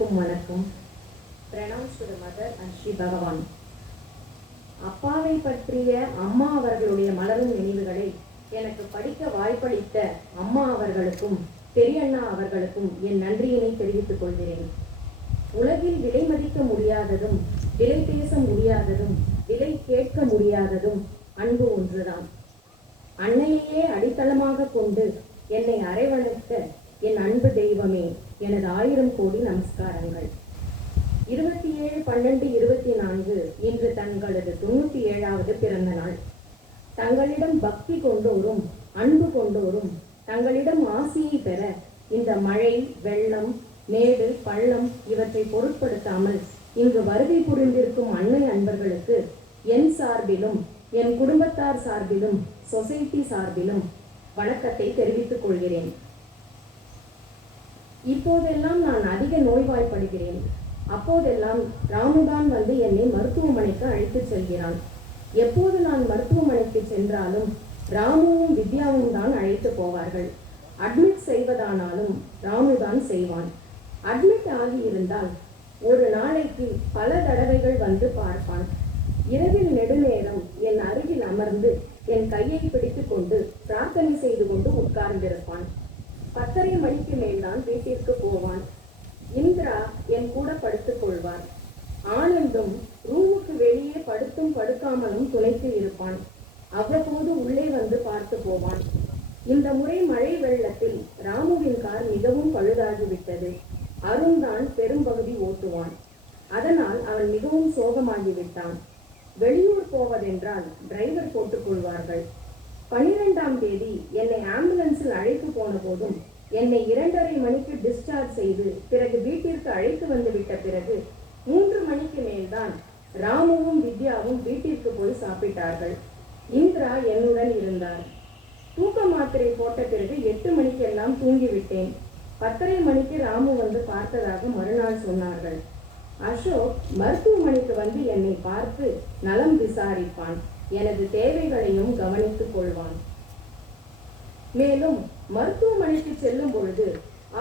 அனைவருக்கும் வணக்கம். Pronounced to the mother and Sri Bhagavan. அப்பாவை பற்றிய அம்மா அவர்களுடைய மலரும் நினைவுகளை எனக்கு படிக்க வாய்ப்பளித்த அம்மா அவர்களுக்கும் பெரியண்ணா அவர்களுக்கும் என் நன்றியினை தெரிவித்துக் கொள்கிறேன். உலகில் விலை மதிக்க முடியாததும் விலை பேச முடியாததும் விலை கேட்க முடியாததும் அன்பு ஒன்றுதான். அன்னையையே அடித்தளமாக கொண்டு என்னை அரவணைத்த என் அன்பு தெய்வமே, எனது 1000 கோடி நமஸ்காரங்கள். 27/12/24 இன்று தங்களது 97வது பிறந்த நாள். தங்களிடம் பக்தி கொண்டோரும் அன்பு கொண்டோரும் தங்களிடம் ஆசியை பெற இந்த மழை, வெள்ளம், மேடு, பள்ளம் இவற்றை பொருட்படுத்தாமல் இங்கு வருகை புரிந்திருக்கும் அன்னை அன்பர்களுக்கு என் சார்பிலும் என் குடும்பத்தார் சார்பிலும் சொசைட்டி சார்பிலும் வணக்கத்தை தெரிவித்துக் கொள்கிறேன். இப்போதெல்லாம் நான் அதிக நோய்வாய்ப்படுகிறேன். அப்போதெல்லாம் ராமுதான் வந்து என்னை மருத்துவமனைக்கு அழைத்துச் செல்கிறான். எப்போது நான் மருத்துவமனைக்கு சென்றாலும் ராமுவும் வித்யாவும் தான் அழைத்து போவார்கள். அட்மிட் செய்வதானாலும் ராமுதான் செய்வான். அட்மிட் ஆகியிருந்தால் ஒரு நாளைக்கு பல தடவைகள் வந்து பார்ப்பான். இரவில் நெடுநேரம் என் அருகில் அமர்ந்து என் கையை பிடித்து கொண்டு பிரார்த்தனை செய்து கொண்டு உட்கார்ந்திருப்பான். 10:30 மணிக்கு மேல்தான் வீட்டிற்கு போவான். இந்திரா என் கூட படுத்துக் கொள்வார். ஆனந்தும் ரூமுக்கு வெளியே படுத்தும் படுக்காமலும் துணைத்து இருப்பான். அவ்வப்போது உள்ளே வந்து பார்த்து போவான். இந்த முறை மழை வெள்ளத்தில் ராமுவின் கார் மிகவும் பழுதாகிவிட்டது. அருண் தான் பெரும்பகுதி ஓட்டுவான். அதனால் அவன் மிகவும் சோகமாகிவிட்டான். வெளியூர் போவதென்றால் டிரைவர் போட்டுக் கொள்வார்கள். 12ஆம் தேதி என்னை ஆம்புலன்ஸில் அழைத்து போன போதும் என்னை 2:30 மணிக்கு டிஸ்சார்ஜ் செய்து பிறகு வீட்டிற்கு அழைத்து வந்து விட்ட பிறகு 3 மணிக்கு மேல்தான் ராமுவும் வித்யாவும் வீட்டிற்கு போய் சாப்பிட்டார்கள். இந்திரா என்னுடன் இருந்தார். தூக்க மாத்திரை போட்ட பிறகு 8 மணிக்கெல்லாம் தூங்கிவிட்டேன். 10:30 மணிக்கு ராமு வந்து பார்த்ததாக மறுநாள் சொன்னார்கள். அசோக் மருத்துவமனைக்கு வந்து என்னை பார்த்து நலம் விசாரிப்பான். எனது தேவைகளையும் கவனித்துக் கொள்வான். மேலும் மருத்துவமனைக்கு செல்லும் பொழுது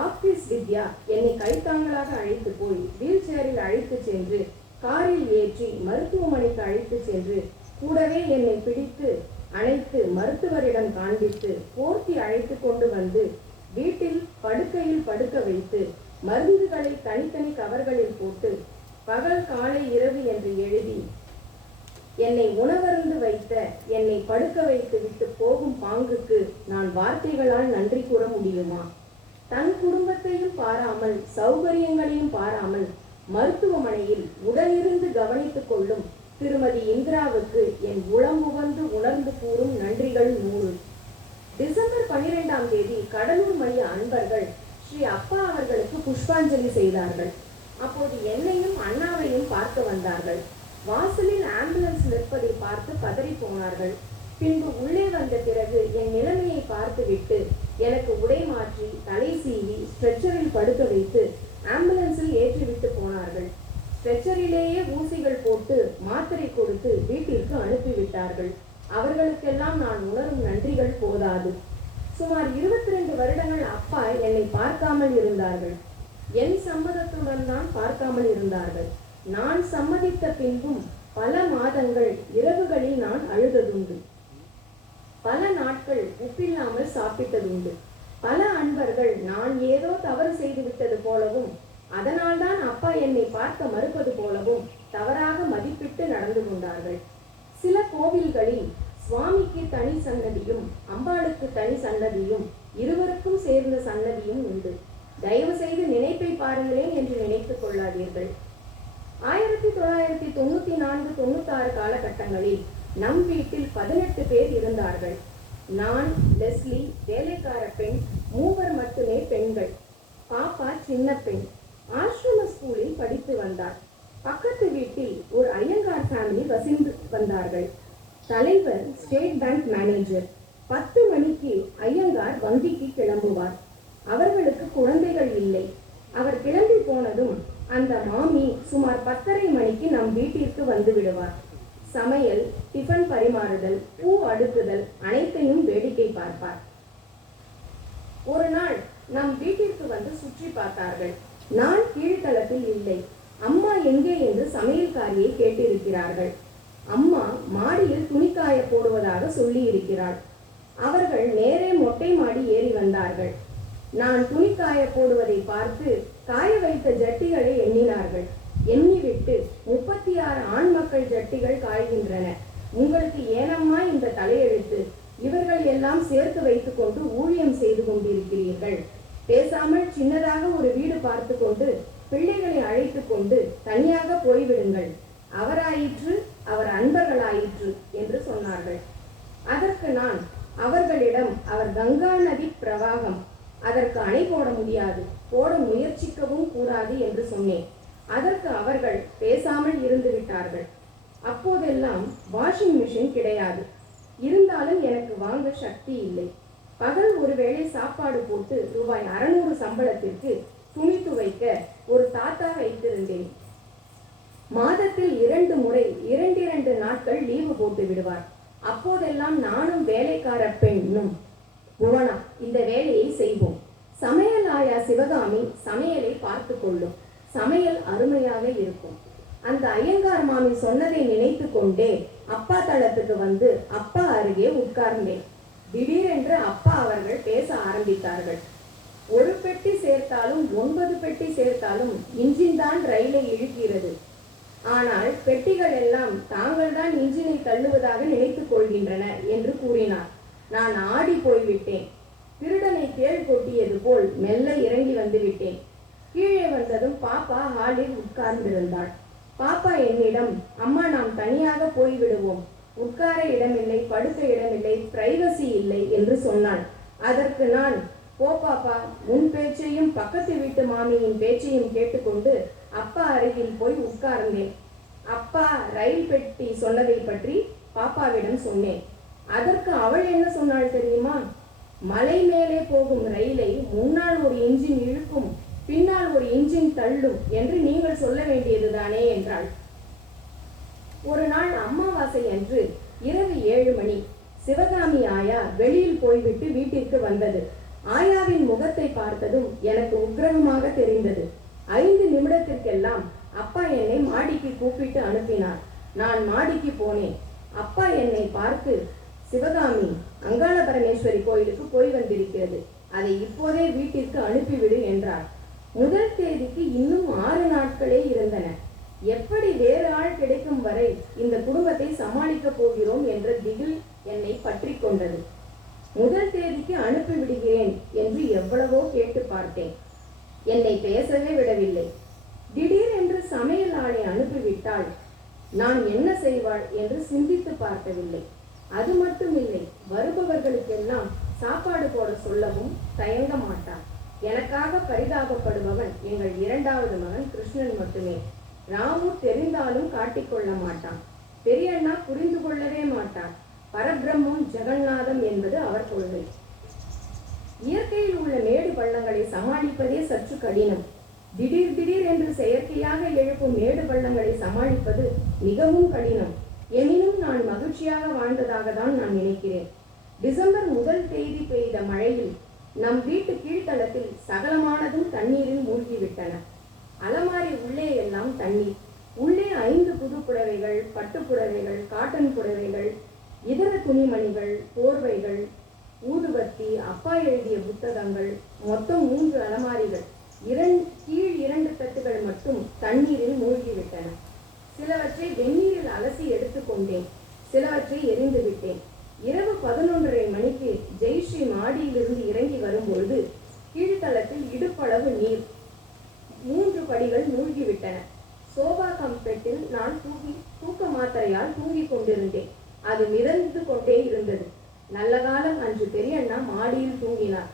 ஆபீஸ் வித்யா என்னை கைத்தாங்களாக அழைத்து போய் வீல் சேரில் அழைத்து சென்று காரில் ஏற்றி மருத்துவமனைக்கு அழைத்து சென்று கூடவே என்னை பிடித்து அணைத்து மருத்துவரிடம் காண்பித்து போர்த்தி அழைத்து கொண்டு வந்து வீட்டில் படுக்கையில் படுக்க வைத்து மருந்துகளை தனித்தனி கவர்களில் போட்டு பகல், காலை, இரவு என்று எழுதி என்னை உணவருந்து வைத்த என்னை படுக்க வைத்து விட்டு போகும் பாங்குக்கு நான் வார்த்தைகளால் நன்றி கூற முடியுமா? தன் குடும்பத்தையும் பாராமல் சௌகரியங்களையும் பாராமல் மருத்துவமனையில் உடனிருந்து கவனித்துக் கொள்ளும் திருமதி இந்திராவுக்கு என் உளம் உவந்து உணர்ந்து கூறும் நன்றிகள் 100. டிசம்பர் 12ஆம் தேதி கடலூர் மைய அன்பர்கள் ஸ்ரீ அப்பா அவர்களுக்கு புஷ்பாஞ்சலி செய்தார்கள். அப்போது என்னையும் அண்ணாவையும் பார்க்க வந்தார்கள். வாசலில் ஆம்புலன்ஸ் நிற்பதை பார்த்து பதறி போனார்கள். பின்பு உள்ளே வந்த பிறகு என் நிலைமையை பார்த்துவிட்டு எனக்கு உடை மாற்றி தலை சீவி ஸ்ட்ரெச்சரில் படுக்க வைத்து ஆம்புலன்ஸில் ஏற்றிவிட்டு போனார்கள். ஸ்ட்ரெச்சரிலேயே ஊசிகள் போட்டு மாத்திரை கொடுத்து வீட்டிற்கு அனுப்பிவிட்டார்கள். அவர்களுக்கெல்லாம் நான் உணரும் நன்றிகள் போதாது. சுமார் 22 வருடங்கள் அப்பா என்னை பார்க்காமல் இருந்தார்கள். என் சம்மதத்துடன் தான் பார்க்காமல் இருந்தார்கள். நான் சம்மதித்த பின்பும் பல மாதங்கள் இரவுகளில் நான் அழுததுண்டு. பல நாட்கள் உப்பில்லாமல் சாப்பிட்டதுண்டு. பல அன்பர்கள் நான் ஏதோ தவறு செய்து விட்டது போலவும் அதனால்தான் அப்பா என்னை பார்க்க மறுப்பது போலவும் தவறாக மதிப்பிட்டு நடந்து கொண்டார்கள். சில கோவில்களில் சுவாமிக்கு தனி சன்னதியும் அம்பாளுக்கு தனி சன்னதியும் இருவருக்கும் சேர்ந்த சன்னதியும் உண்டு. தயவு செய்து நினைப்பை பாருங்களேன் என்று நினைத்துக் கொள்ளாதீர்கள். 1994-96 காலகட்டங்களில் நம் வீட்டில் 18 பேர் இருந்தார்கள். நான், லெஸ்லி, வேலைக்கார பெண், 3 மட்டுமே பெண்கள். பாப்பா சின்ன பெண். ஆசிரம ஸ்கூலில் படித்து வந்தார். பக்கத்து வீட்டில் ஒரு ஐயங்கார் ஃபேமிலி வசித்து வந்தார்கள். தலைவர் ஸ்டேட் பேங்க் மேனேஜர். 10 மணிக்கு ஐயங்கார் வங்கிக்கு கிளம்புவார். அவர்களுக்கு குழந்தைகள் இல்லை. அவர் கிளம்பி போனதும் அந்த மாமி சுமார் 10:30 மணிக்கு நம் வீட்டிற்கு வந்து விடுவார். சமையல், டிஃபன் பரிமாறுதல், பூ அடுக்குதல் அனைத்தையும் வேடிக்கை பார்ப்பார். ஒரு நாள் நம் வீட்டிற்கு வந்து சுற்றி பார்த்தார்கள். நான் கீழ்த்தளத்தில் இல்லை. அம்மா எங்கே என்று சமையல்காரியை கேட்டிருக்கிறார்கள். அம்மா மாடியில் துணிக்காய போடுவதாக சொல்லி இருக்கிறாள். அவர்கள் நேரே மொட்டை மாடி ஏறி வந்தார்கள். நான் துணிக்காய போடுவதை பார்த்து காய வைத்த ஜட்டிகளை எண்ணினார்கள். எண்ணிவிட்டு 36 ஆண் மக்கள் ஜட்டிகள் காய்கின்றன. உங்களுக்கு ஏனம்மா இந்த தலையெழுத்து? இவர்கள் எல்லாம் சேர்த்து வைத்துக் கொண்டு ஊழியம் செய்து கொண்டிருக்கிறீர்கள். பேசாமல் சின்னதாக ஒரு வீடு பார்த்து கொண்டு பிள்ளைகளை அழைத்து கொண்டு தனியாக போய்விடுங்கள். அவராயிற்று, அவர் அன்பர்களாயிற்று என்று சொன்னார்கள். அதற்கு நான் அவர்களிடம், அவர் கங்கா நதி பிரவாகம், அதற்கு அணை போட முடியாது, போட முயற்சிக்கவும் கூடாது என்று சொன்னேன். அதற்கு அவர்கள் பேசாமல் இருந்து விட்டார்கள். அப்போதெல்லாம் வாஷிங் மிஷின் கிடையாது. இருந்தாலும் எனக்கு வாங்க சக்தி இல்லை. பகல் ஒருவேளை சாப்பாடு போட்டு ரூபாய் 600 சம்பளத்திற்கு துணி துவைக்க ஒரு தாத்தா வைத்திருந்தேன். மாதத்தில் 2 முறை 2 நாட்கள் லீவு போட்டு விடுவார். அப்போதெல்லாம் நானும் வேலைக்கார பெண்ணும் புவனா இந்த வேலையை செய்வோம். சமையல் ஆயா சிவகாமி சமையலை பார்த்து கொள்ளும். சமையல் அருமையாக இருக்கும். அந்த ஐயங்கார் மாமி சொன்னதை நினைத்து கொண்டே அப்பா தளத்துக்கு வந்து அப்பா அருகே உட்கார்ந்தேன். திடீரென்று அப்பா அவர்கள் பேச ஆரம்பித்தார்கள். 1 பெட்டி சேர்த்தாலும் 9 பெட்டி சேர்த்தாலும் இன்ஜின் தான் ரயிலை இழுக்கிறது. ஆனால் பெட்டிகள் எல்லாம் தாங்கள் தான் இன்ஜினை தள்ளுவதாக நினைத்துக் கொள்கின்றன என்று கூறினார். நான் ஆடி போய்விட்டேன். திருடனை தேள் கொட்டியது போல் மெல்ல இறங்கி வந்து விட்டேன். கீழே வந்ததும் பாப்பா ஹாலில் உட்கார்ந்திருந்தாள். பாப்பா என்னிடம், அம்மா நாம் தனியாக போய்விடுவோம், உட்கார இடமில்லை, படுக்க இடமில்லை, பிரைவசி இல்லை என்று சொன்னாள். அதற்கு நான், போ பாப்பா, உன் பேச்சையும் பக்கத்து வீட்டு மாமியின் பேச்சையும் கேட்டுக்கொண்டு அப்பா அருகில் போய் உட்கார்ந்தேன். அப்பா ரயில் பெட்டி சொன்னதை பற்றி பாப்பாவிடம் சொன்னேன். அதற்கு அவள் என்ன சொன்னாள் தெரியுமா? மலை மேலே போகும் ரயிலை முன்னால் ஒரு இன்ஜின் இழுக்கும், பின்னால் ஒரு இன்ஜின் தள்ளும் என்று நீங்கள் சொல்ல வேண்டியதுதானே என்றாள். ஒரு நாள் அமாவாசை அன்று இரவு 7 மணி சிவகாமி ஆயா வெளியில் போய்விட்டு வீட்டிற்கு வந்தது. ஆயாவின் முகத்தை பார்த்ததும் எனக்கு உக்கிரகமாக தெரிந்தது. 5 நிமிடத்திற்கெல்லாம் அப்பா என்னை மாடிக்கு கூப்பிட்டு அனுப்பினார். நான் மாடிக்கு போனேன். அப்பா என்னை பார்த்து, சிவகாமி அங்காள பரமேஸ்வரி கோயிலுக்கு போய் வந்திருக்கிறது, அதை இப்போதே வீட்டிற்கு அனுப்பிவிடு என்றார். முதல் தேதிக்கு இன்னும் 6 நாட்களே இருந்தன. எப்படி வேறு ஆள் கிடைக்கும் வரை இந்த குடும்பத்தை சமாளிக்க போகிறோம் என்ற திகில் என்னை பற்றி கொண்டது. முதல் தேதிக்கு அனுப்பி விடுகிறேன் என்று எவ்வளவோ கேட்டு பார்த்தேன். என்னை பேசவே விடவில்லை. திடீரென்று சமையல் ஆளை அனுப்பிவிட்டாள். நான் என்ன செய்வாள் என்று சிந்தித்து பார்க்கவில்லை. அது மட்டும் இல்லை, வருபவர்களுக்கெல்லாம் சாப்பாடு போட சொல்லவும் தயங்க மாட்டார். எனக்காக பரிதாபப்படுபவன் எங்கள் 2வது மகன் கிருஷ்ணன் மட்டுமே. ராமு தெரிந்தாலும் காட்டிக்கொள்ள மாட்டான். பெரியண்ணா புரிந்து கொள்ளவே மாட்டார். பரபிரம்மம் ஜெகநாதம் என்பது அவர் கொள்கை. இயற்கையில் உள்ள மேடு பள்ளங்களை சமாளிப்பதே சற்று கடினம். திடீர் என்று செயற்கையாக எழுப்பும் மேடு பள்ளங்களை சமாளிப்பது மிகவும் கடினம். எனினும் நான் மகிழ்ச்சியாக வாழ்ந்ததாக தான் நான் நினைக்கிறேன். டிசம்பர் 1 தேதி பெய்த மழையில் நம் வீட்டு கீழ்த்தளத்தில் சகலமானதும் தண்ணீரில் மூழ்கிவிட்டன. அலமாரி உள்ளே எல்லாம் தண்ணீர். உள்ளே 5 புது புடவைகள், பட்டு புடவைகள், காட்டன் புடவைகள், இதர துணிமணிகள், போர்வைகள், ஊதுபத்தி, அப்பா எழுதிய புத்தகங்கள், மொத்தம் 3 அலமாரிகள். கீழ் 2 தட்டுகள் மட்டும் தண்ணீரில் மூழ்கிவிட்டன. சிலவற்றை வெந்நீரில் அலசி எடுத்துக்கொண்டேன். சிலவற்றை எரிந்து விட்டேன். இரவு 11:30 மணிக்கு ஜெயஸ்ரீ மாடியிலிருந்து இறங்கி வரும்பொழுது கீழ்த்தளத்தில் இடுப்பளவு நீர். 3 படிகள் மூழ்கிவிட்டன. சோபா கம்பெட்டில் நான் தூக்க மாத்திரையால் தூங்கிக் கொண்டிருந்தேன். அது மிதந்து கொண்டே இருந்தது. நல்ல காலம் அன்று பெரியண்ணா மாடியில் தூங்கினார்.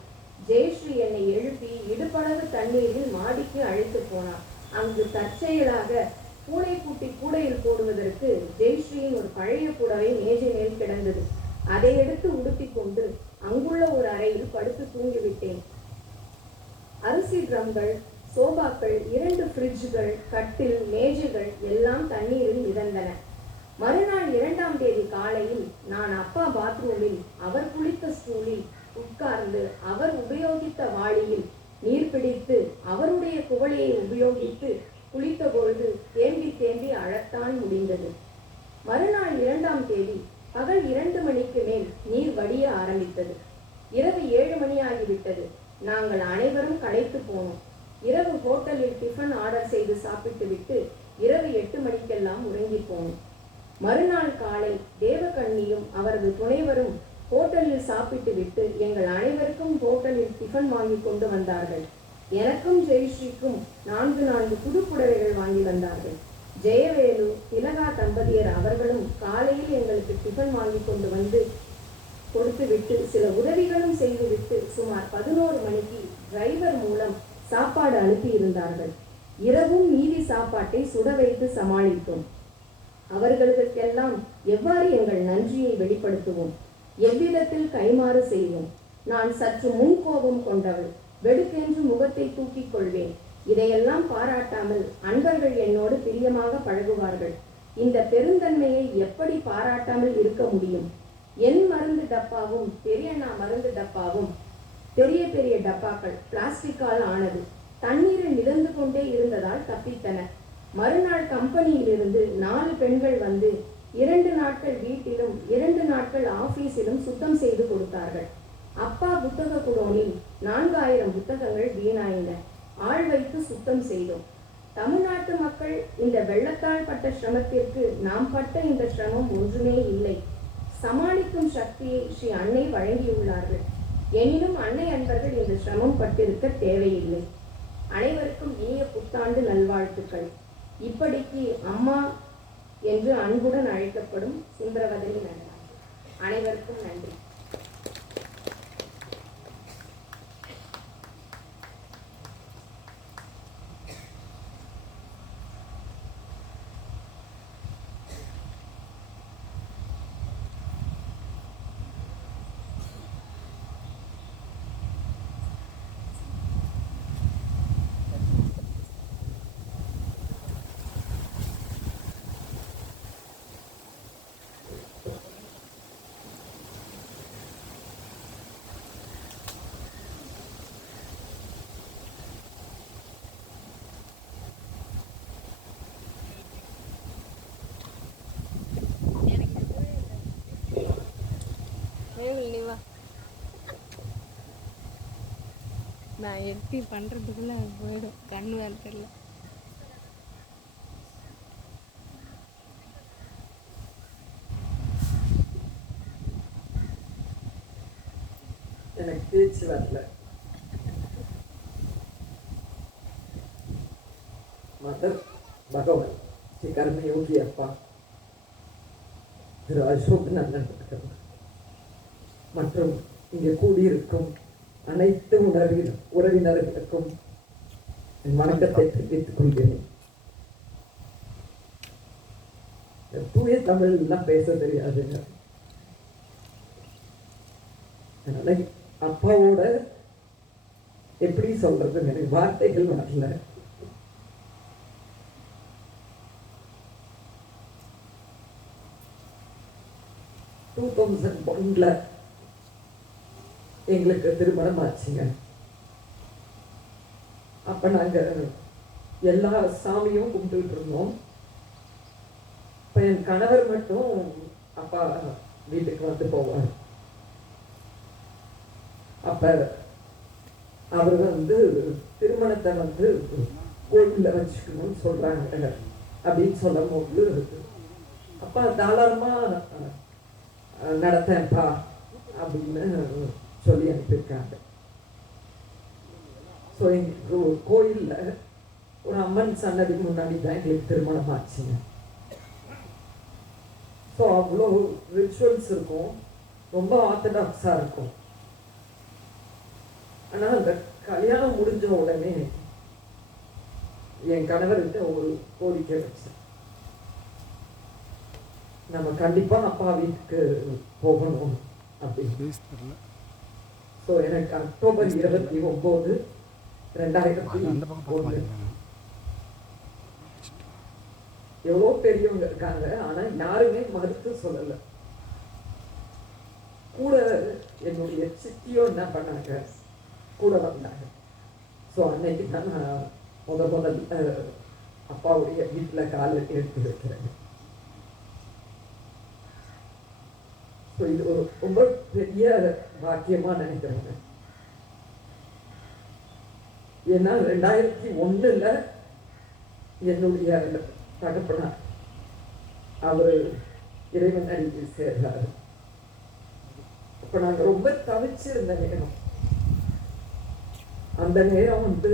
ஜெயஸ்ரீ என்னை எழுப்பி இடுப்பளவு தண்ணீரில் மாடிக்கு அழைத்து போனார். அங்கு தற்செயலாக பூனைக்குட்டி கூடையில் போடுவதற்கு ஜெயஸ்ரீயின் ஒரு பழைய புடவை மேஜை மேல் கிடந்தது. அதை எடுத்து உடுத்திக் கொண்டு அங்குள்ள ஒரு அறையில் படுத்து தூங்கிவிட்டேன். அரிசி ட்ரம்கள், சோபாக்கள், 2 ஃப்ரிட்ஜுகள், கட்டில், மேஜைகள் எல்லாம் தண்ணீரில் மிதந்தன. மறுநாள் 2ஆம் தேதி காலையில் நான் அப்பா பாத்ரூமில் அவர் குளித்த ஸ்டூலில் உட்கார்ந்து அவர் உபயோகித்த வாளியில் நீர் பிடித்து அவருடைய குவளையை உபயோகித்து குளித்த பொழுது தேம்பி தேம்பி அழத்தான் முடிந்தது. மறுநாள் 2ஆம் தேதி பகல் 2 மணிக்கு மேல் நீர் வடிய ஆரம்பித்தது. இரவு 7 மணி ஆகிவிட்டது. நாங்கள் அனைவரும் களைத்து போனோம். இரவு ஹோட்டலில் டிஃபன் ஆர்டர் செய்து சாப்பிட்டு விட்டு இரவு 8 மணிக்கெல்லாம் உறங்கி போனோம். மறுநாள் காலை தேவகண்ணியும் அவரது துணைவரும் ஹோட்டலில் சாப்பிட்டு விட்டு எங்கள் அனைவருக்கும் ஹோட்டலில் டிஃபன் வாங்கி கொண்டு வந்தார்கள். எனக்கும் ஜெயஸ்ரீக்கும் 4 புது புடவைகள் வாங்கி வந்தார்கள். ஜெயவேலு திலகா தம்பதியர் அவர்களும் காலையில் எங்களுக்கு டிஃபன் வாங்கி கொண்டு வந்து கொடுத்து விட்டு சில உதவிகளும் செய்துவிட்டு சுமார் 11 மணிக்கு டிரைவர் மூலம் சாப்பாடு அனுப்பி இருந்தார்கள். இரவும் மீதி சாப்பாட்டை சுட வைத்து சமாளித்தோம். அவர்களுக்கெல்லாம் எவ்வாறு எங்கள் நன்றியை வெளிப்படுத்துவோம்? எவ்விதத்தில் கைமாறு செய்வோம்? நான் சற்று முன்கோபம் கொண்டவள். வெடுக்கென்று முகத்தை தூக்கிக் கொள்வேன். இதையெல்லாம் பாராட்டாமல் அன்பர்கள் என்னோடு பிரியமாக பழகுவார்கள். இந்த பெருந்தன்மையை எப்படி பாராட்டாமல் இருக்க முடியும்? என் மருந்து டப்பாவும் பெரியண்ணா மருந்து டப்பாவும் பெரிய பெரிய டப்பாக்கள் பிளாஸ்டிக்கால் ஆனது. தண்ணீரில் மிதந்து கொண்டே இருந்ததால் தப்பித்தன. மறுநாள் கம்பெனியிலிருந்து 4 பெண்கள் வந்து 2 நாட்கள் வீட்டிலும் 2 நாட்கள் ஆபீஸிலும் சுத்தம் செய்து கொடுத்தார்கள். அப்பா புத்தக குடோனில் 4000 புத்தகங்கள் வீணாயின. ஆள் வைத்து சுத்தம் செய்தோம். தமிழ்நாட்டு மக்கள் இந்த வெள்ளத்தால் பட்ட சிரமத்திற்கு நாம் பட்ட இந்த சிரமம் ஒன்றுமே இல்லை. சமாளிக்கும் சக்தியை ஸ்ரீ அன்னை வழங்கியுள்ளார்கள். எனினும் அன்னை அன்பர்கள் இந்த சிரமம் பட்டிருக்க தேவையில்லை. அனைவருக்கும் இனிய புத்தாண்டு நல்வாழ்த்துக்கள். இப்படிக்கு அம்மா என்று அன்புடன் அழைக்கப்படும் சுந்தரவதனி நடராஜன். அனைவருக்கும் நன்றி. நான் எப்படி பண்ணுறதுக்குள்ள போயிடும். கண்ணு வேலை தெரியல. எனக்கு பேச்சு வரல. மதர் பகவான் ஸ்ரீ கர்மயோகி அப்பா திரு அசோக் நந்தன் மற்றும் இங்கே கூடியிருக்கும் அனைத்து உறவினர்களுக்கும் என் வணக்கத்தை தெரிவித்துக் கொள்கிறேன். தூய தமிழ் எல்லாம் பேச தெரியாதுங்க. அதனால அப்பாவோட எப்படி சொல்றது எனக்கு வார்த்தைகள் வரல. எங்களுக்கு திருமணம் ஆச்சுங்க. அப்ப நாங்க எல்லா சாமியும் கும்பிட்டு இருந்தோம். இப்ப என் கணவர் மட்டும் அப்பா வீட்டுக்கு வந்து போவார். அப்ப அவர் வந்து திருமணத்தை வந்து கோயில்ல வச்சுக்கணும்னு சொல்றாங்க அப்படின்னு சொல்லும் போது அப்பா தாராளமா நடத்தேன்ப்பா அப்படின்னு சொல்லி அனுப்பியிருக்காங்க. ஸோ எங்களுக்கு ஒரு கோயில்ல ஒரு அம்மன் சன்னதி முன்னாடி தான் எங்களுக்கு திருமணம் ஆச்சுங்க. ஸோ அவ்வளோ ரிச்சுவல்ஸ் இருக்கும், ரொம்ப ஆர்த்தடாக்ஸா இருக்கும். ஆனா அந்த கல்யாணம் முடிஞ்ச உடனே என் கணவர்கிட்ட ஒரு கோரிக்கை வச்சேன். நம்ம கண்டிப்பா அப்பா வீட்டுக்கு போகணும் அப்படின்னு. ஸோ எனக்கு அக்டோபர் 29, 2001 எவ்வளோ பெரியவங்க இருக்காங்க, ஆனா யாருமே மறுத்து சொல்லல. கூட என்னுடைய சித்தியோ என்ன பண்ணாங்க, கூட வந்தாங்க. ஸோ அன்னைக்கு தான் நான் முதல்ல அப்பாவுடைய வீட்டில் கால் எடுத்து வைக்கிறேன். ஸோ இது ஒரு ரொம்ப பெரிய பாக்கியமாக நினைக்கிறேங்க. ஏன்னா 2001 என்னுடைய தகப்பனார் அவர் இறைவன் அடியில் சேர்றாரு. அப்போ நாங்கள் ரொம்ப தவிச்சிருந்த நேரம். அந்த நேரம் வந்து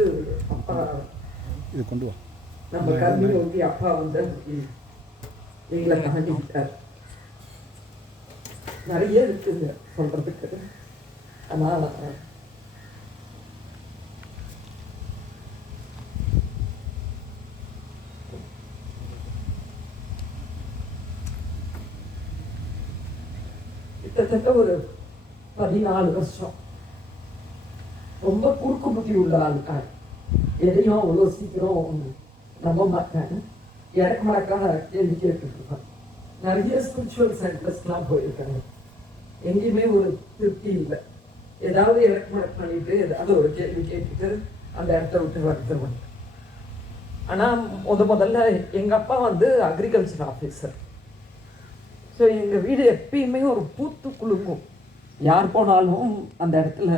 அப்பா இது கொண்டு வா நம்ம கல்வி ஊட்டி அப்பா வந்து எங்களை தாண்டிட்டார். நிறைய இருக்குங்க சொல்றதுக்கு. ஆனால் கிட்டத்தட்ட ஒரு 14 வருஷம் ரொம்ப குறுக்கு புத்தி உள்ள ஆளுக்கான். எதையும் அவ்வளோ சீக்கிரம் நம்ப மாட்டேன். எனக்கு மறக்காக கேள்வி கேட்டுருக்கேன். நிறைய ஸ்பிரிச்சுவல் சென்டர்ஸ்லாம் போயிருக்காங்க. எங்கேயுமே ஒரு திருப்தி இல்லை. ஏதாவது இறக்குமதி பண்ணிட்டு ஏதாவது ஒரு கேள்வி கேட்டுட்டு அந்த இடத்த விட்டு வருத்தம். ஆனால் முதல்ல எங்கள் அப்பா வந்து அக்ரிகல்ச்சர் ஆஃபீஸர். ஸோ எங்கள் வீடு எப்பயுமே ஒரு பூத்து குலுங்கும். யார் போனாலும் அந்த இடத்துல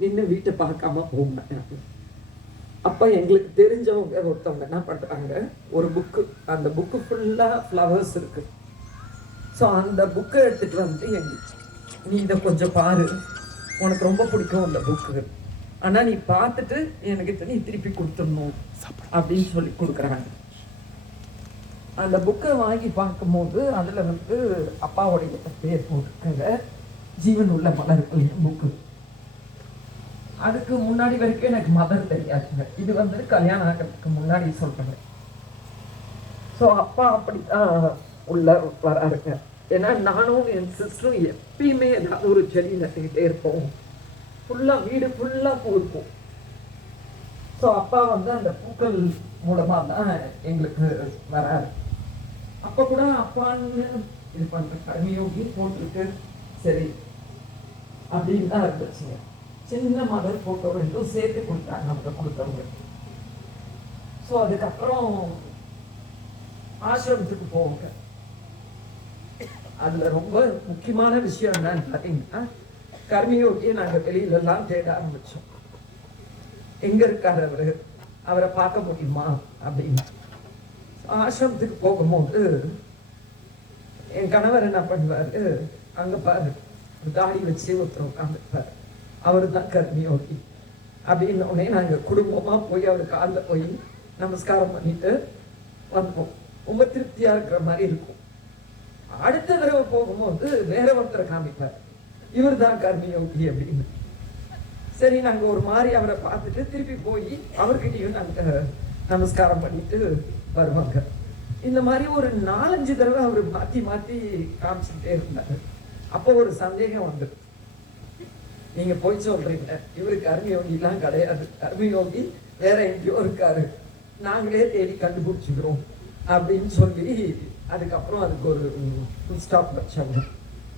நின்று வீட்டை பார்க்காம போங்க. அப்போ எங்களுக்கு தெரிஞ்சவங்க ஒருத்தவங்க என்ன பண்ணுறாங்க, ஒரு புக்கு, அந்த புக்கு ஃபுல்லாக ஃப்ளவர்ஸ் இருக்குது. ஸோ அந்த புக்கை எடுத்துகிட்டு வந்து நீ இதை கொஞ்சம் பாரு, உனக்கு ரொம்ப பிடிக்கும் அந்த புக்கு, ஆனால் நீ பார்த்துட்டு எனக்கு நீ திருப்பி கொடுத்துடணும் அப்படின்னு சொல்லி கொடுக்குறாங்க. அந்த புக்கை வாங்கி பார்க்கும்போது அதில் வந்து அப்பாவுடைய பேர் போட்டிருக்காங்க, ஜீவன் உள்ள மலர்கள் புக்கு. அதுக்கு முன்னாடி வரைக்கும் எனக்கு மதர் தெரியாதுங்க. இது வந்து கல்யாணம் ஆகிறதுக்கு முன்னாடி சொல்கிறேங்க. ஸோ அப்பா அப்படி உள்ள வராருங்க. ஏன்னா நானும் என் சிஸ்டரும் எப்பயுமே ஏதாவது ஒரு செடி நட்டுக்கிட்டே இருப்போம். ஃபுல்லாக வீடு ஃபுல்லாக பூ இருக்கும். ஸோ அப்பா வந்து அந்த பூக்கள் மூலமாக தான் எங்களுக்கு வராரு. அப்போ கூட அப்பான்னு இது பண்ணுற கர்மயோகி போட்டுருக்கு, சரி அப்படின்னு தான் இருந்துச்சுங்க. சின்ன மதர் போட்டோ ரெண்டும் சேர்த்து கொடுத்தாங்க அவங்க கொடுத்தவங்க. ஸோ அதுக்கப்புறம் ஆசிரமத்துக்கு போவாங்க. அதில் ரொம்ப முக்கியமான விஷயம் என்னன்னு பார்த்தீங்கன்னா, கர்மயோகியை நாங்கள் வெளியிலலாம் தேட ஆரம்பித்தோம். எங்கே இருக்கார் அவர், அவரை பார்க்க முடியுமா அப்படின்னு. ஆசிரமத்துக்கு போகும்போது என் கணவர் என்ன பண்ணுவார், அங்கே பாரு தாடி வச்சு ஒருத்தர் உட்காந்துருப்பார், அவர் தான் கர்மயோகி அப்படின்னு உடனே நாங்கள் குடும்பமாக போய் அவர் காலில் போய் நமஸ்காரம் பண்ணிட்டு வந்தோம். ரொம்ப திருப்தியாக இருக்கிற மாதிரி இருக்கும். அடுத்த தடவை போகும்போது வேற ஒருத்தரை காமிப்பார், இவர் தான் கர்மயோகி அப்படின்னு. சரி நாங்கள் ஒரு மாதிரி அவரை பார்த்துட்டு திருப்பி போய் அவர்கிட்டையும் நாங்கள் நமஸ்காரம் பண்ணிட்டு வருவாங்க. இந்த மாதிரி ஒரு 4-5 தடவை அவர் மாற்றி மாற்றி காமிச்சுக்கிட்டே இருந்தார். அப்போ ஒரு சந்தேகம் வந்துடும், நீங்க போய் சொல்றீங்க இவரு கர்மயோகிலாம் கிடையாது, கர்மயோகி வேற எங்கேயோ இருக்காரு, நாங்களே தேடி கண்டுபிடிச்சிக்கிறோம் அப்படின்னு சொல்லி அதுக்கப்புறம் அதுக்கு ஒரு ஃபுல் ஸ்டாப் வச்சாங்க.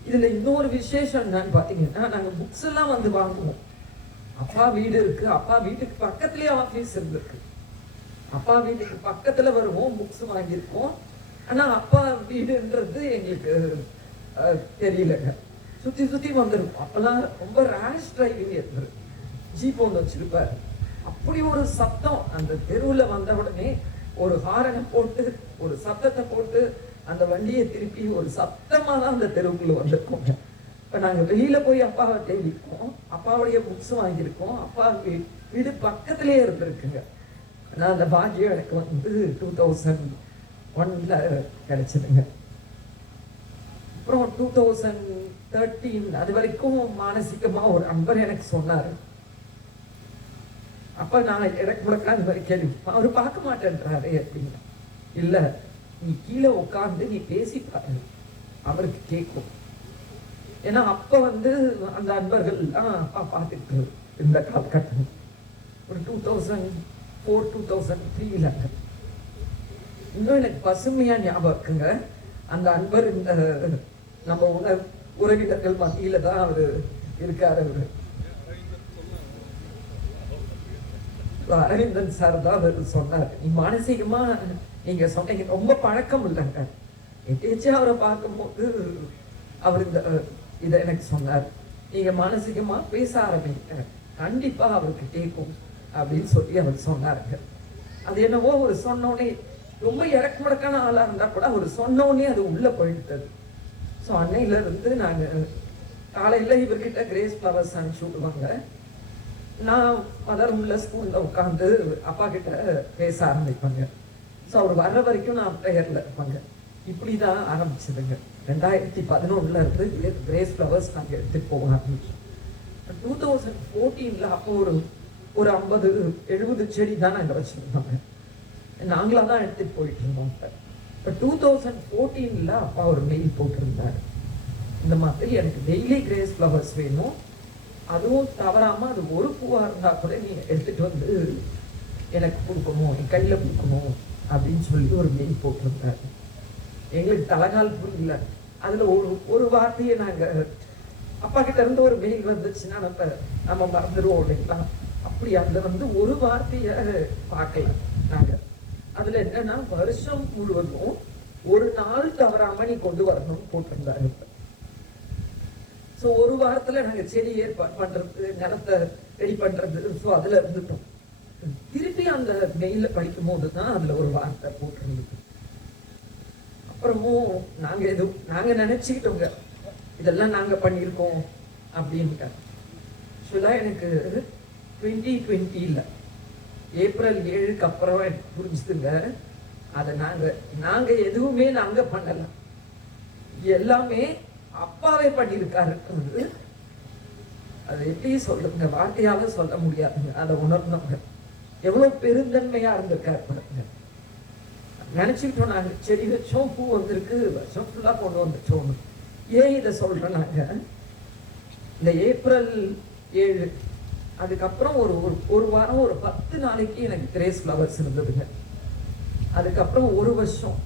இதுல இன்னொரு விசேஷம் என்னன்னு பாத்தீங்கன்னா, நாங்க புக்ஸ் எல்லாம் வந்து வாங்குவோம். அப்பா வீடு இருக்கு, அப்பா வீட்டுக்கு பக்கத்துலயே ஆஃபீஸ் இருந்திருக்கு. அப்பா வீட்டுக்கு பக்கத்துல வருவோம், புக்ஸ் வாங்கியிருக்கோம். ஆனா அப்பா வீடுன்றது எங்களுக்கு தெரியலங்க. சுற்றி சுற்றி வந்துருக்கும். அப்போல்லாம் ரொம்ப ரேஷ் டிரைவிங் இருந்தது. ஜீப் ஒன்று வச்சிருப்பார். அப்படி ஒரு சத்தம், அந்த தெருவில் வந்த உடனே ஒரு ஹாரனை போட்டு ஒரு சத்தத்தை போட்டு அந்த வண்டியை திருப்பி ஒரு சத்தமாக தான் அந்த தெருவுக்குள்ள வந்திருக்கோங்க. இப்போ நாங்கள் வெளியில் போய் அப்பாவை தேடிப்போம், அப்பாவுடைய புக்ஸ் வாங்கியிருக்கோம், அப்பா வீடு பக்கத்துலேயே இருந்திருக்குங்க. நான் அந்த பாக்கியம் எனக்கு வந்து 2001 கிடைச்சதுங்க. அப்புறம் 2013 அது வரைக்கும் மானசீகமா ஒரு அன்பர் எனக்கு சொன்னாரு. அப்ப நான் எனக்கு முழக்க அது மாதிரி கேள்வி, அவரு பார்க்க மாட்டேன்றாரு அப்படின்னு. இல்ல, நீ கீழே உட்காந்து நீ பேசி பாரு, அவருக்கு கேட்கும். ஏன்னா அப்ப வந்து அந்த அன்பர்கள் அப்பா பார்த்துட்டு இந்த காலகட்டம் ஒரு 2004-2003 இன்னும் எனக்கு பசுமையா ஞாபகம் இருக்குங்க. அந்த அன்பர் இந்த நம்ம உறவினர்கள் மத்தியில தான் அவரு இருக்காரு. அவரு அரவிந்தன் சார் தான் அவர் சொன்னார், நீ மானசீகமா நீங்க சொன்னீங்க ரொம்ப பழக்கம் இல்லைங்க, எட்டேச்சும் அவரை பார்க்கும்போது அவர் இதை எனக்கு சொன்னார், நீங்க மானசீகமா பேச ஆரம்பிங்க, கண்டிப்பா அவருக்கு கேட்கும் அப்படின்னு சொல்லி அவர் சொன்னாருங்க. அது என்னவோ ஒரு சொன்னோடனே ரொம்ப இறக்குமடக்கான ஆளா இருந்தா கூட அவர் சொன்னோடனே அது உள்ள போயிட்டது. ஸோ அன்னையில இருந்து நாங்க காலையில இவர்கிட்ட கிரேஸ் ஃப்ளவர்ஸ் அனுப்பிச்சு விடுவாங்க. நான் மதர் உள்ள ஸ்கூல்ல உட்காந்து அப்பா கிட்ட பேச ஆரம்பிப்பாங்க. ஸோ அவர் வர்ற வரைக்கும் நான் ப்ரேயர்ல இருப்பாங்க. இப்படிதான் ஆரம்பிச்சதுங்க. 2011 இருந்து கிரேஸ் ஃப்ளவர்ஸ் நாங்கள் எடுத்துட்டு போக ஆரம்பிச்சோம். 2014 அப்போ ஒரு 50-70 செடி தான் நாங்கள் வச்சுருந்தோங்க. நாங்களாக தான் எடுத்துட்டு போயிட்டு இருந்தோம். இப்போ 2014 அப்பா ஒரு மெயில் போட்டிருந்தார், இந்த மாதிரி எனக்கு டெய்லி கிரேஸ் ஃப்ளவர்ஸ் வேணும், அதுவும் தவறாம அது ஒரு பூவா இருந்தா கூட நீங்க எடுத்துட்டு வந்து எனக்கு கொடுக்கணும், என் கையில கொடுக்கணும் அப்படின்னு சொல்லி ஒரு மெயில் போட்டிருந்தாரு. எங்களுக்கு தலைகால் புரியல. அதுல ஒரு வார்த்தையை நாங்க அப்பா கிட்ட இருந்து ஒரு மெயில் வந்துச்சுன்னா நம்ம மறந்துடுவோம் இல்லைங்களா, அப்படி அதுல ஒரு வார்த்தைய பார்க்கல நாங்க. அதுல என்னன்னா வருஷம் முழுவதும் ஒரு நாள் தவறாம நீ கொண்டு வரணும்னு போட்டிருந்தாரு. ஸோ ஒரு வாரத்துல நாங்க செடி ஏற்பாடு பண்றது, நிலத்தை ரெடி பண்றது, ஸோ அதுல இருந்துட்டோம். திருப்பி அந்த மெயில படிக்கும் போதுதான் அதுல ஒரு வார்த்தை போட்டிருந்தது. அப்புறமும் நாங்க நினைச்சுக்கிட்டோங்க இதெல்லாம் நாங்க பண்ணியிருக்கோம் அப்படின்னு. ஆக்சுவலா எனக்கு 2020 ஏப்ரல் 7க்கு அப்புறம் எனக்கு புரிஞ்சுதுங்க, அதை நாங்க எதுவுமே நாங்க பண்ணல, எல்லாமே அப்பாவே பண்ணியிருக்காரு. அது எப்படி சொல்றதுங்க, வார்த்தையால சொல்ல முடியாதுங்க. அதை உணர்ந்தவங்க எவ்வளவு பெருந்தன்மையா இருந்திருக்காரு பாருங்க. நினைச்சுக்கிட்டோம் நாங்க செடி வச்சோம், பூ வந்திருக்கு, வருஷம் ஃபுல்லா கொண்டு வந்துட்டோம். ஏன் இதை சொல்றேன், நாங்க இந்த ஏப்ரல் 7 அதுக்கப்புறம் ஒரு வாரம் ஒரு 10 நாளைக்கு எனக்கு கிரேஸ் ஃப்ளவர்ஸ் இருந்ததுங்க. அதுக்கப்புறம் ஒரு வருஷம்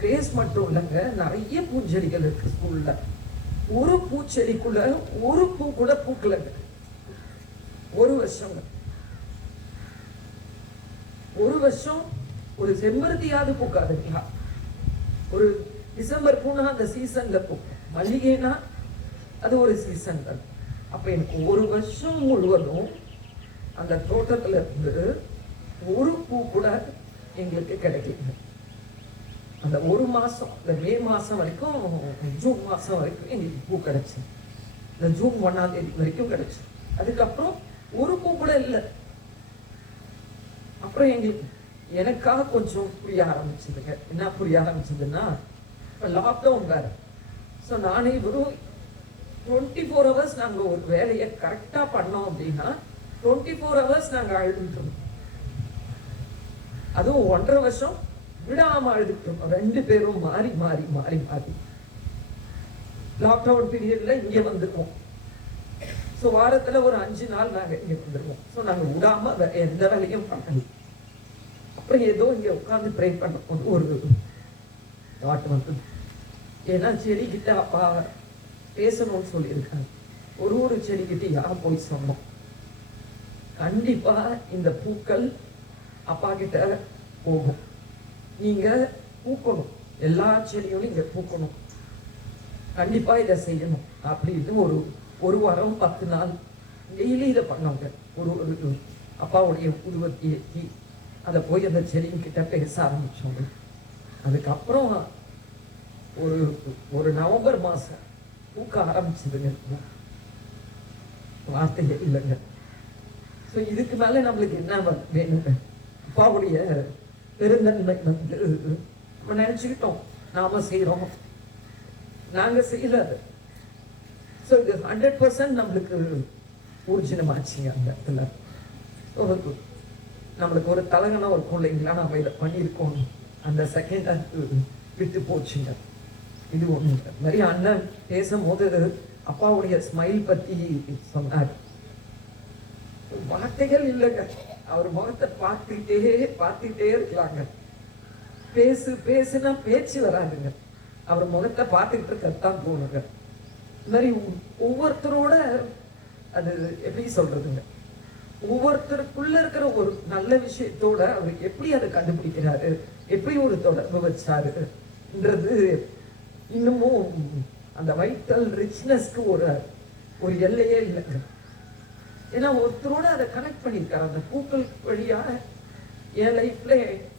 கிரேஸ் மட்டும் இல்லைங்க, நிறைய பூச்செடிகள் இருக்கு ஸ்கூல்ல. ஒரு பூச்செடிக்குள்ள ஒரு பூ கூட பூக்கலங்க. ஒரு வருஷம் ஒரு செம்பருத்தியாவது பூக்காதுங்களா? ஒரு டிசம்பர் பூனா அந்த சீசன்ல பூக்கும், மல்லிகைனா அது ஒரு சீசன் தான். அப்ப எனக்கு ஒரு வருஷம் முழுவதும் அந்த தோட்டத்துல இருந்து ஒரு பூ கூட எங்களுக்கு கிடைக்கல. அந்த ஒரு மாசம், இந்த மே மாசம் வரைக்கும், ஜூன் மாசம் வரைக்கும் எங்களுக்கு பூ கிடைச்சு, இந்த ஜூன் 1ஆம் தேதி வரைக்கும் கிடைச்சு. அதுக்கப்புறம் ஒரு பூ கூட இல்லை. அப்புறம் எனக்காக கொஞ்சம் புரிய ஆரம்பிச்சதுங்க. என்ன புரிய ஆரம்பிச்சதுன்னா, இப்போ லாக்டவுன் வேற. ஸோ நானே வெறும் 24 hours நாங்க ஒரு வேலையை கரெக்டா பண்ணோம் அப்படின்னா 24 hours நாங்க அழுதுட்டோம். அதுவும் 1.5 வருஷம் விடாம அழுதுட்டோம், 2 பேரும் மாறி மாறி மாறி மாறி. லாக்டவுன் பீரியட்ல இங்க வந்துருவோம். ஸோ வாரத்துல ஒரு 5 நாள் நாங்க இங்க வந்துருவோம். ஸோ நாங்க விடாம எந்த வேலையும் பண்ணல. அப்புறம் ஏதோ இங்க உட்காந்து ப்ரே பண்ண ஒரு தாட் வந்து, ஏன்னா செடிக்கிட்ட அப்பா பேசணும்னு சொல்லியிருக்காங்க. ஒரு செடிக்கிட்ட போய் சொன்னோம், கண்டிப்பா இந்த பூக்கள் அப்பா கிட்ட போகும், நீங்க பூக்கணும், எல்லா செடியும் இங்க பூக்கணும், கண்டிப்பா இதை செய்யணும் அப்படின்னு ஒரு வாரம் 10 நாள் டெய்லி இதை பண்ணவங்க. ஒரு அப்பாவுடைய உருவத்தை ஏற்றி அதை போய் அந்த செடிங்கிட்ட பேச ஆரம்பிச்சோங்க. அதுக்கப்புறம் ஒரு நவம்பர் மாசம் பூக்க ஆரம்பிச்சதுங்க. வார்த்தையே இல்லைங்க. ஸோ இதுக்கு மேல நம்மளுக்கு என்ன வேணுங்க? அப்பாவுடைய பெருந்தன்மை நம்ம நினைச்சுக்கிட்டோம் நாம செய்யறோம், நாங்க செய்யல. ஸோ இது 100% நம்மளுக்கு ஊர்ஜினமாச்சுங்க அந்த இடத்துல. நம்மளுக்கு ஒரு தலகணம் இருக்கும் இல்லைங்களா, நம்ம இதை பண்ணியிருக்கோம், அந்த செகண்ட் விட்டு போச்சுங்க. இது ஒண்ணு. நிறைய அண்ணன் பேசும்போது அப்பாவுடைய ஸ்மைல் பத்தி சொன்னார். வார்த்தைகள் இல்லைங்க, அவர் முகத்தை பார்த்துக்கிட்டே இருக்கலாங்க. பேசுனா பேச்சு வராதுங்க, அவர் முகத்தை பார்த்துக்கிட்டு இருக்கத்தான் போகணுங்க. இந்த மாதிரி ஒவ்வொருத்தரோட அது எப்படி சொல்றதுங்க, ஒவ்வொருத்தருக்குள்ள இருக்கிற ஒரு நல்ல விஷயத்தோட அவர் எப்படி அதை கண்டுபிடிக்கிறாரு, எப்படி ஒரு தொடர்பு வச்சாருன்றது இன்னமும் அந்த வைட்டல் ரிச்னஸ்க்கு ஒரு ஒரு எல்லையே இல்லைங்க. ஏன்னா ஒருத்தரோட அதை கனெக்ட் பண்ணியிருக்காரு. அந்த பூக்கள் வழியா என் லைஃப்ல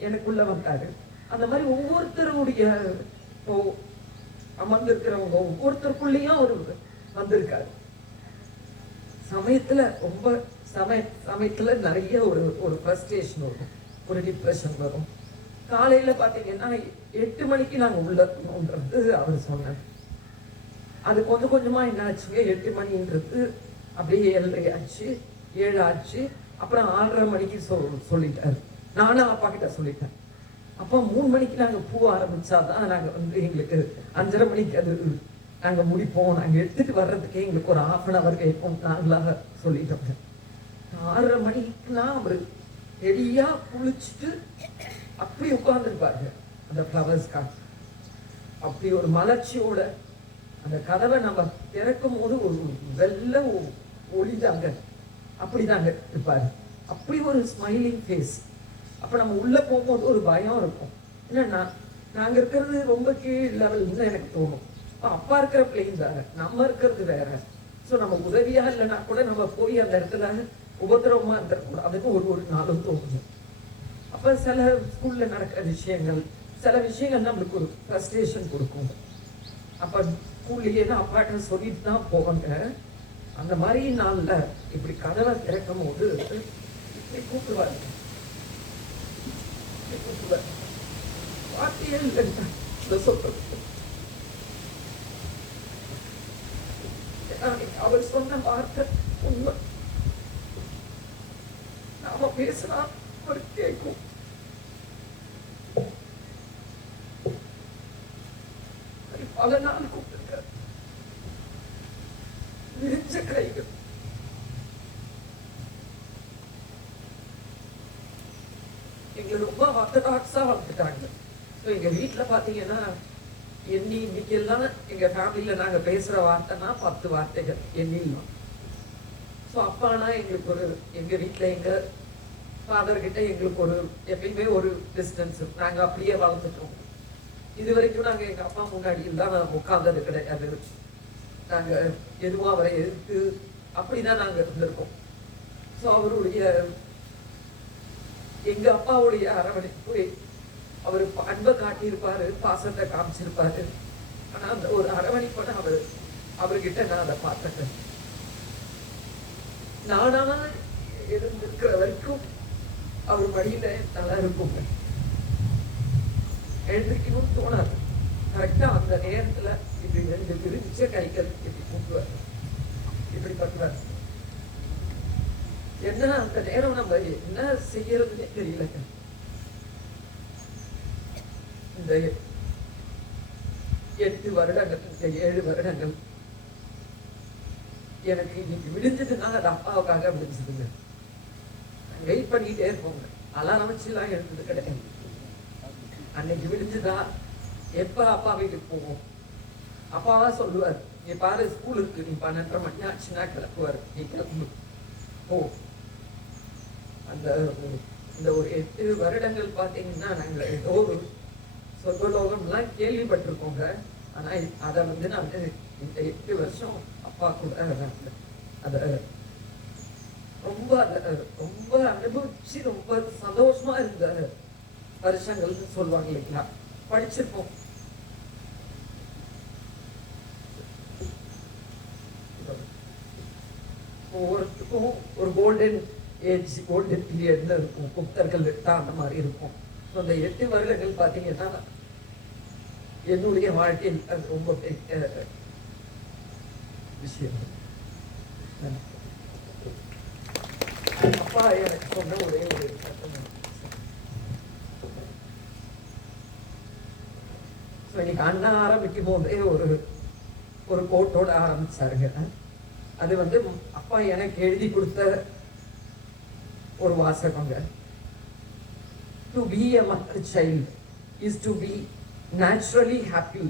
எனக்குள்ள வந்தாரு. அந்த மாதிரி ஒவ்வொருத்தருடைய அமர்ந்திருக்கிறவங்க ஒவ்வொருத்தருக்குள்ளேயும் அவர் வந்திருக்காரு. சமயத்துல ரொம்ப சமயத்துல நிறைய ஒரு ஃப்ரஸ்ட்ரேஷன் வரும், ஒரு டிப்ரெஷன் வரும். காலையில பாத்தீங்கன்னா 8 மணிக்கு நாங்க உள்ள இருக்கணும்ன்றது அவர் சொன்னார். அது கொஞ்சம் கொஞ்சமா என்ன ஆச்சுங்க, 8 மணின்றது அப்படியே 7:30 ஆச்சு, 7 ஆச்சு. அப்புறம் 6:30 மணிக்கு சொல்லிட்டாரு. நானும் அப்பா கிட்ட சொல்லிட்டேன். அப்போ 3 மணிக்கு நாங்க பூ ஆரம்பிச்சாதான் நாங்க எங்களுக்கு 5:30 மணிக்கு அது நாங்க முடிப்போம். நாங்க எடுத்துட்டு வர்றதுக்கே எங்களுக்கு ஒரு 1/2 hour கேட்போம். நாங்களாக சொல்லிட்டோம். 6:30 மணிக்குலாம் அவரு ரெடியா குளிச்சுட்டு அப்படி உட்கார்ந்துருப்பாரு அந்த ஃப்ளவர்ஸ்க்காக. அப்படி ஒரு மலர்ச்சியோட அந்த கதவை நம்ம திறக்கும் போது ஒரு வெள்ள ஒளிதாங்க, அப்படிதாங்க இருப்பாரு. அப்படி ஒரு ஸ்மைலிங் ஃபேஸ். அப்ப நம்ம உள்ள போகும்போது ஒரு பயம் இருக்கும். என்னன்னா நாங்க இருக்கிறது ரொம்ப கீழ் லெவல்னு எனக்கு தோணும். அப்பா இருக்கிற பிளேன் வேற, நம்ம இருக்கிறது வேற. ஸோ நம்ம உதவியா இல்லைன்னா கூட நம்ம போய் அந்த இடத்துல உபத்திரவமா இருந்துடக்கூடாது. அதுக்கு ஒரு நாளும் தோணுது. அப்ப சில ஸ்கூல்ல நடக்கிற விஷயங்கள், சில விஷயங்கள் நம்மளுக்கு ஒரு ஃப்ரஸ்ட்ரேஷன் கொடுக்கும். அப்ப ஸ்கூல்லையே தான் அப்பாட்ட சொல்லிட்டு தான் போவாங்க. அந்த மாதிரி நாள்ல இப்படி கதவை திறக்கும் போது இப்படி கூப்பிடுவாரு. வார்த்தையே இல்லை சொல்றது. அவர் சொன்ன வார்த்தை உண்மை. நாம பேசினா அவர் கேட்கும். பல நாள் கூப்பிட்டு விரிஞ்ச கைகள். எங்களை ரொம்ப ஆர்த்தடாக்ஸா வளர்த்துட்டாங்க. எங்க வீட்டுல பாத்தீங்கன்னா இன்னைக்கு எல்லாம் எங்க ஃபேமிலியில நாங்க பேசுற வார்த்தைன்னா 10 வார்த்தைகள் எண்ணிடலாம். ஸோ அப்பானா எங்களுக்கு ஒரு, எங்க வீட்டுல எங்க ஃபாதர் கிட்ட எங்களுக்கு ஒரு எப்பயுமே ஒரு டிஸ்டன்ஸ். நாங்க அப்படியே வளர்ந்துட்டோம். இது வரைக்கும் நாங்க எங்க அப்பா முன்னாடி எல்லாம் உட்கார்ந்தது கிடையாது. நாங்க எதுவும் அவரை எதிர்த்து அப்படிதான் நாங்க இருந்திருக்கோம். ஸோ அவருடைய, எங்க அப்பாவுடைய அரவணைப்பு, அவரு அன்பை காட்டியிருப்பாரு, பாசத்தை காமிச்சிருப்பாரு. ஆனா அந்த ஒரு அரவணைப்பை அவர்கிட்ட நான் அதை பார்த்தேன். நானா இருந்திருக்கிற வரைக்கும் அவர் வழியில நல்லா இருக்குங்க. எழுந்திருக்கணும்னு தோணாது. கரெக்டா அந்த நேரத்துல இப்படி 2 விரிச்ச கைகள் இப்படி கூட்டுவார், இப்படி பண்ணுவார். என்ன அந்த நேரம் நம்ம என்ன செய்யறதுன்னே தெரியலங்க. இந்த 8 வருடங்கள், இந்த 7 வருடங்கள் எனக்கு இன்னைக்கு விடிஞ்சதுன்னா அது அப்பாவுக்காக விடிஞ்சதுங்க. வெயிட் பண்ணிட்டே இருப்போங்க. அலாரம் வச்சுலாம் எழுந்தது கிடையாது. அன்னைக்கு விடிஞ்சுதா எப்ப அப்பா வீட்டுக்கு போவோம். அப்பாவா சொல்லுவார், நீ பாரு ஸ்கூல் இருக்கு, நீ 12:30 மணி ஆச்சுன்னா கிளப்புவார், நீ கிளம்பு போ. அந்த இந்த ஒரு 8 வருடங்கள் பார்த்தீங்கன்னா நாங்க ஏதோ ஒரு சொர்க்கலோகம்லாம் கேள்விப்பட்டிருக்கோங்க. ஆனா அதை நாங்க இந்த 8 வருஷம் அப்பா கூட அதை ரொம்ப ரொம்ப அனுபவிச்சு ரொம்ப சந்தோஷமா இருந்த வருஷங்கள்னு சொல்லுவாங்க இல்லைங்களா. படிச்சிருப்போம். ஒவ்வொருத்துக்கும் ஒரு கோல்டன் ஏஜ், கோல்டன் பீரியட்னு இருக்கும். புத்தர்கள் தான் அந்த மாதிரி இருக்கும். அந்த 8 வருடங்கள் பார்த்தீங்கன்னா என்னுடைய வாழ்க்கையில் அது ரொம்ப பெரிய விஷயம். அப்பா எனக்கு சொன்ன ஒரே ஒரு இன்னைக்கு அண்ணா ஆரம்பிக்கும் போதே ஒரு கோட்டோட ஆரம்பிச்சாருங்க. அது அப்பா எனக்கு எழுதி கொடுத்த ஒரு வாசகங்க. To be a mother child is to be naturally happy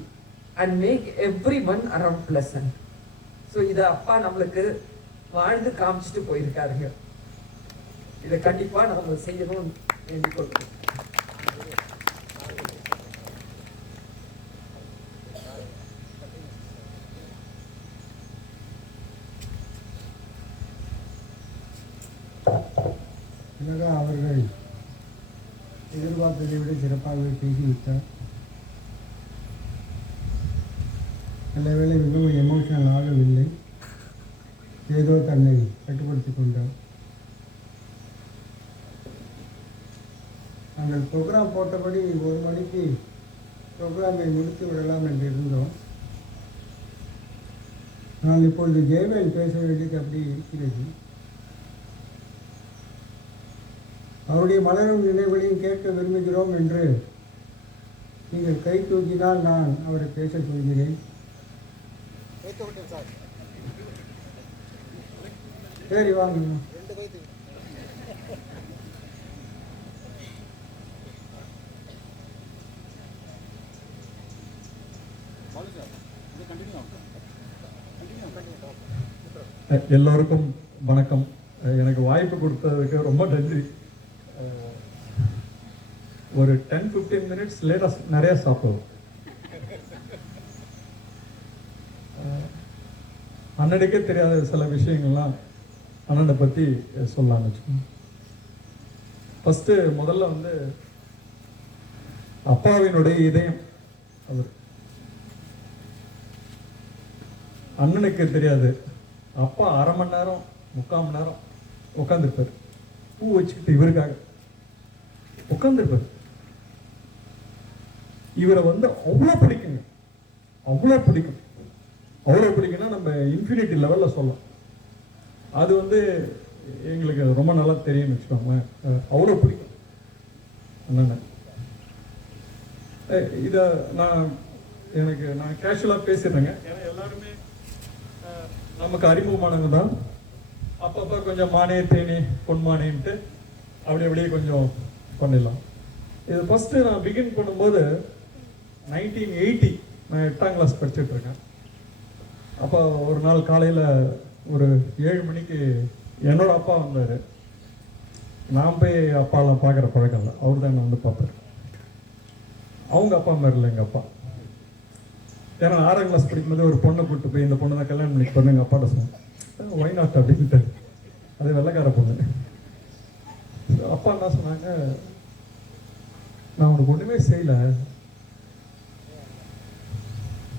and make everyone around pleasant. So இதை அப்பா நம்மளுக்கு வாழ்ந்து காமிச்சிட்டு போயிருக்காருங்க. இதை கண்டிப்பா நாம செய்யணும்னு எண்ணிக்கொள்கிறோம். கனகா அவர்கள் எதிர்பார்த்ததை விட சிறப்பாக பேசிவிட்டார். நல்ல வேளை மிகவும் எமோஷனல் ஆகவில்லை, ஏதோ தன்னை கட்டுப்படுத்தி கொண்டார். நாங்கள் ப்ரோக்ராம் போட்டபடி 1 மணிக்கு ப்ரோக்ராமை முடித்து விடலாம் என்று இருந்தோம். நான் இப்பொழுது ஜெயவேல் பேச வேண்டியது அப்படி இருக்கிறது. அவருடைய மலரும் நினைவுகளையும் கேட்க விரும்புகிறோம் என்று நீங்கள் கை தூக்கினால் நான் அவரை பேச சொல்கிறேன். சரி வாங்க. எல்லோருக்கும் வணக்கம். எனக்கு வாய்ப்பு கொடுத்ததுக்கு ரொம்ப நன்றி. ஒரு 10-15 மினிட்ஸ் லேட்டாக நிறைய சாப்பிடுவோம். அண்ணனுக்கே தெரியாத சில விஷயங்கள்லாம் அண்ணனை பற்றி சொல்லலாம்னு வச்சுக்கோங்க. ஃபஸ்ட்டு முதல்ல வந்து அப்பாவினுடைய இதயம் அவர். அண்ணனுக்கு தெரியாது, அப்பா 1/2 மணி நேரம் 3/4 மணி நேரம் உட்காந்துருப்பார், பூ வச்சுக்கிட்டு இவருக்காக உட்காந்துருப்பார். இவரை வந்து அவ்வளோ பிடிக்குங்க, அவ்வளோ பிடிக்கும். அவ்வளோ பிடிக்குன்னா நம்ம இன்ஃபினிட்டி லெவலில் சொல்லலாம். அது வந்து எங்களுக்கு ரொம்ப நல்லா தெரியும்னு வச்சுக்கோங்க. அவ்வளோ பிடிக்கும் அண்ணனை. இதை நான் கேஷுவலாக பேசிடுறேங்க. ஏன்னா எல்லாருமே நமக்கு அறிமுகமானவங்க தான். அப்பப்போ கொஞ்சம் மானே தேனி பொன்மானேன்ட்டு அப்படியே கொஞ்சம் பண்ணிடலாம். இது ஃபஸ்ட்டு நான் பிகின் பண்ணும்போது 1980 நான் 8ஆம் கிளாஸ் படிச்சுட்டு இருக்கேன். அப்போ ஒரு நாள் காலையில் ஒரு 7 மணிக்கு என்னோட அப்பா வந்தார். நான் போய் அப்பாலாம் பார்க்குற பழக்கம் இல்லை, அவர் தான் என்னை வந்து பார்ப்பார். அவங்க அப்பா மாதிரி இல்லை எங்கள் அப்பா. ஏன்னா 6ஆம் கிளாஸ் படிக்கும்போது ஒரு பொண்ணை கூப்பிட்டு போய் இந்த பொண்ணு தான் கல்யாணம் பண்ணி பொண்ணு எங்கள் அப்பாட்ட சொன்னேன், ஒய் நாட் அப்படின்ட்டு. அது வெள்ளைக்கார பொண்ணு. அப்பா என்ன சொன்னாங்க, நான் உனக்கு ஒன்றுமே செய்யலை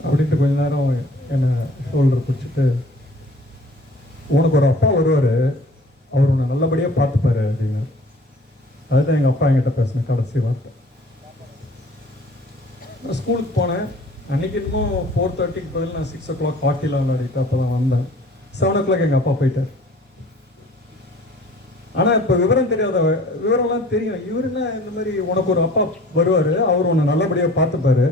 அப்படின்ட்டு கொஞ்ச நேரம் என்னை ஷோல்டர் பிடிச்சிட்டு, உனக்கு ஒரு அப்பா வருவார், அவர் உன்னை நல்லபடியாக பார்த்துப்பாரு அப்படின்னு. அதுதான் எங்கள் அப்பா என்கிட்ட பேசினேன் கடைசி வார்த்தை. நான் ஸ்கூலுக்கு போனேன். அன்றைக்கி இன்னும் 4:30க்கு பதில் நான் 6 o'clock ஹாக்கிலாம் விளையாடிட்டு அப்போ தான் வந்தேன். 7 o'clock எங்கள் அப்பா போயிட்டார். ஆனால் இப்போ விவரம்லாம் தெரியும். இவருன்னா இந்த மாதிரி உனக்கு ஒரு அப்பா வருவார், அவர் உன்னை நல்லபடியாக பார்த்துப்பாரு,